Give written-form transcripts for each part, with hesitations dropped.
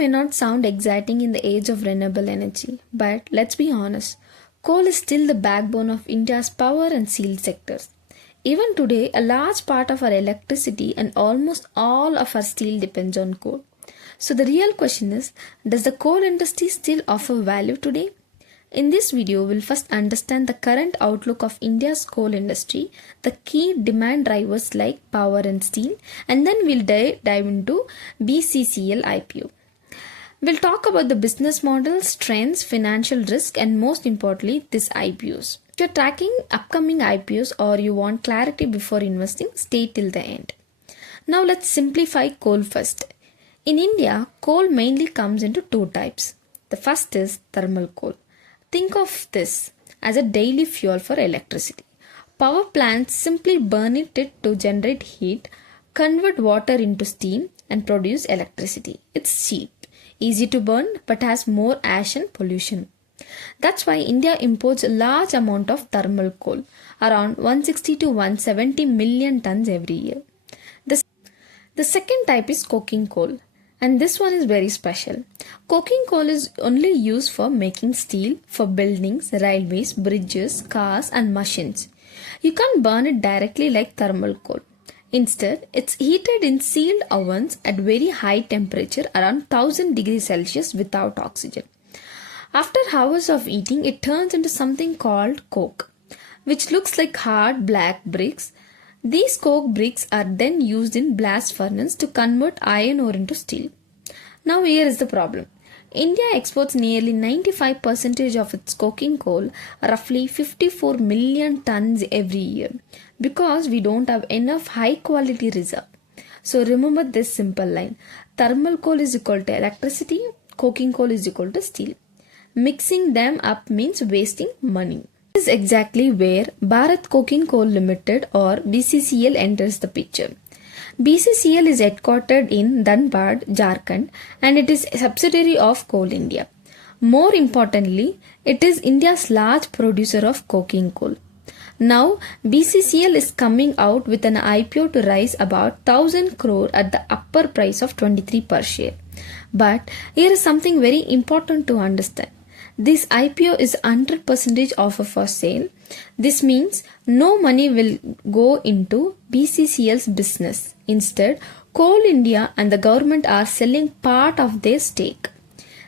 may not sound exciting in the age of renewable energy, but let's be honest, coal is still the backbone of India's power and steel sectors. Even today, a large part of our electricity and almost all of our steel depends on coal. So the real question is, does the coal industry still offer value today? In this video, we'll first understand the current outlook of India's coal industry, the key demand drivers like power and steel, and then we'll dive into BCCL IPO. We'll talk about the business models, trends, financial risk, and most importantly, these IPOs. If you're tracking upcoming IPOs or you want clarity before investing, stay till the end. Now let's simplify coal first. In India, coal mainly comes into two types. The first is thermal coal. Think of this as a daily fuel for electricity. Power plants simply burn it to generate heat, convert water into steam, and produce electricity. It's cheap, easy to burn, but has more ash and pollution. That's why India imports a large amount of thermal coal, around 160 to 170 million tons every year. The second type is coking coal. And this one is very special. Coking coal is only used for making steel for buildings, railways, bridges, cars and machines. You can't burn it directly like thermal coal. Instead, it's heated in sealed ovens at very high temperature around 1000 degrees Celsius without oxygen. After hours of heating, it turns into something called coke, which looks like hard black bricks. These coke bricks are then used in blast furnace to convert iron ore into steel. Now here is the problem. India exports nearly 95% of its coking coal, roughly 54 million tons every year, because we don't have enough high quality reserve. So remember this simple line. Thermal coal is equal to electricity, coking coal is equal to steel. Mixing them up means wasting money. This is exactly where Bharat Coking Coal Limited or BCCL enters the picture. BCCL is headquartered in Dhanbad, Jharkhand, and it is a subsidiary of Coal India. More importantly, it is India's large producer of coking coal. Now, BCCL is coming out with an IPO to raise about 1000 crore at the upper price of 23 per share. But here is something very important to understand. This IPO is 100% offer for sale. This means no money will go into BCCL's business. Instead, Coal India and the government are selling part of their stake.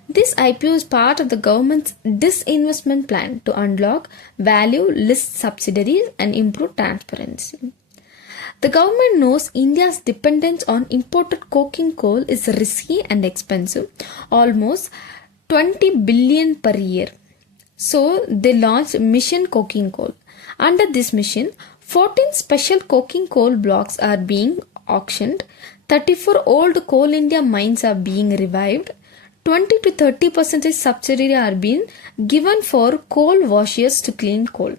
This IPO is part of the government's disinvestment plan to unlock value, list subsidiaries and improve transparency. The government knows India's dependence on imported coking coal is risky and expensive, almost 20 billion per year. So they launched Mission Coking Coal. Under this mission, 14 special coking coal blocks are being auctioned, 34 old Coal India mines are being revived, 20 to 30% subsidy are being given for coal washers to clean coal.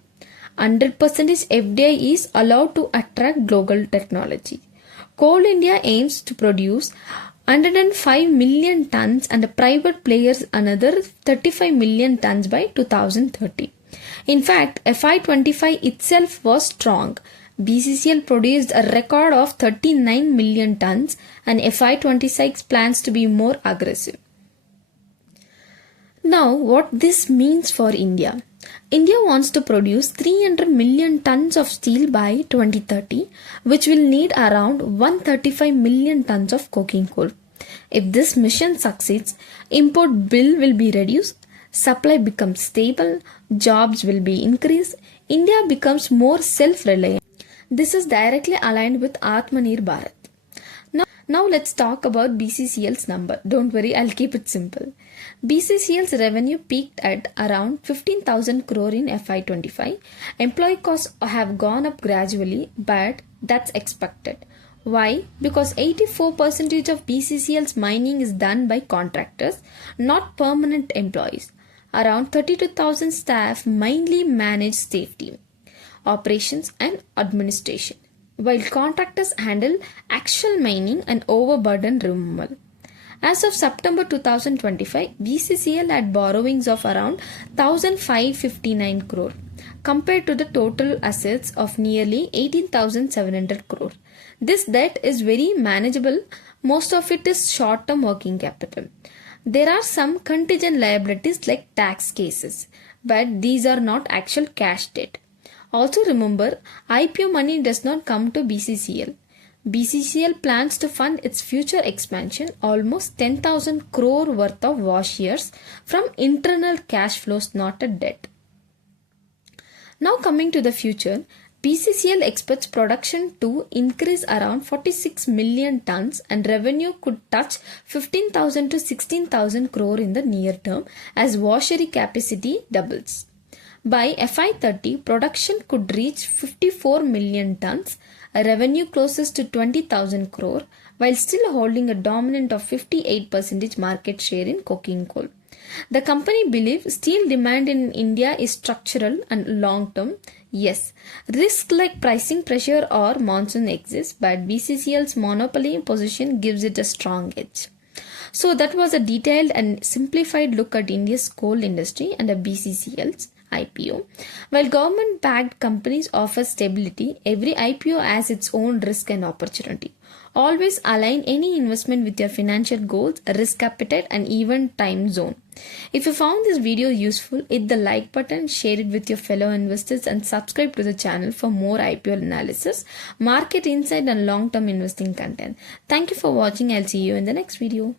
100% FDI is allowed to attract global technology. Coal India aims to produce 105 million tons and private players another 35 million tons by 2030. In fact, FY25 itself was strong. BCCL produced a record of 39 million tons and FY26 plans to be more aggressive. Now, what this means for India? India wants to produce 300 million tons of steel by 2030, which will need around 135 million tons of coking coal. If this mission succeeds, import bill will be reduced, supply becomes stable, jobs will be increased, India becomes more self-reliant. This is directly aligned with Atmanirbhar Bharat. Now let's talk about BCCL's number. Don't worry, I'll keep it simple. BCCL's revenue peaked at around 15,000 crore in FY25. Employee costs have gone up gradually, but that's expected. Why? Because 84% of BCCL's mining is done by contractors, not permanent employees. Around 32,000 staff mainly manage safety, operations and administration, while contractors handle actual mining and overburden removal. As of September 2025, BCCL had borrowings of around 1,559 crore compared to the total assets of nearly 18,700 crore. This debt is very manageable Most of it is short-term working capital. There are some contingent liabilities like tax cases, but these are not actual cash debt. Also remember, IPO money does not come to BCCL. BCCL plans to fund its future expansion almost 10,000 crore worth of wash years from internal cash flows, not a debt. Now coming to the future, BCCL expects production to increase around 46 million tons and revenue could touch 15,000 to 16,000 crore in the near term as washery capacity doubles. By FY30, production could reach 54 million tons, a revenue closest to 20,000 crore, while still holding a dominant of 58% market share in coking coal. The company believes steel demand in India is structural and long-term. Yes, risk like pricing pressure or monsoon exists, but BCCL's monopoly position gives it a strong edge. So that was a detailed and simplified look at India's coal industry and a BCCL's IPO. While government-backed companies offer stability, every IPO has its own risk and opportunity. Always align any investment with your financial goals, risk appetite, and even time zone. If you found this video useful, hit the like button, share it with your fellow investors, and subscribe to the channel for more IPO analysis, market insight, and long-term investing content. Thank you for watching. I'll see you in the next video.